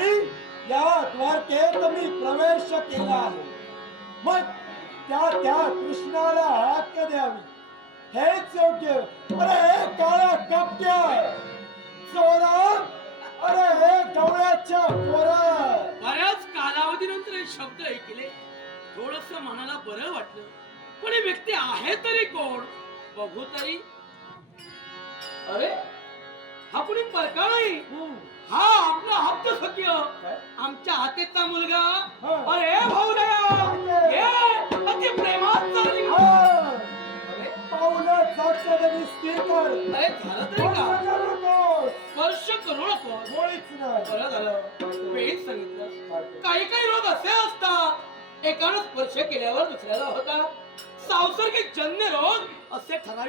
आणि या द्वारकेत मी प्रवेश केला आहे. मग त्या कृष्णाला हाक द्यावी हेच योग्य. अरे हे काळ्या कपट्या चोरा, अरे हे गवळ्याच्या पोरा. बऱ्याच कालावधीनंतर हे शब्द ऐकले. थोडस मनाला बरं वाटलं. पण ही व्यक्ती आहे तरी कोण बघू तरी. अरे हा कुणी परका नाही. हा आपला हप्त सख्य आमच्या हातेचा मुलगा. अरे भाऊ अति प्रेमात चालली. पाऊलं साक्षात स्थिर कर. अरे झालं तरी का स्पर्श करू नको. मुळीच नाही. बरं झालं वेळीच सांगितलं. काही काही रोग असे असतात एकानं स्पर्श केल्यावर दुसऱ्याला होता. सांसर्गिक जन्य रोग असे ठराविक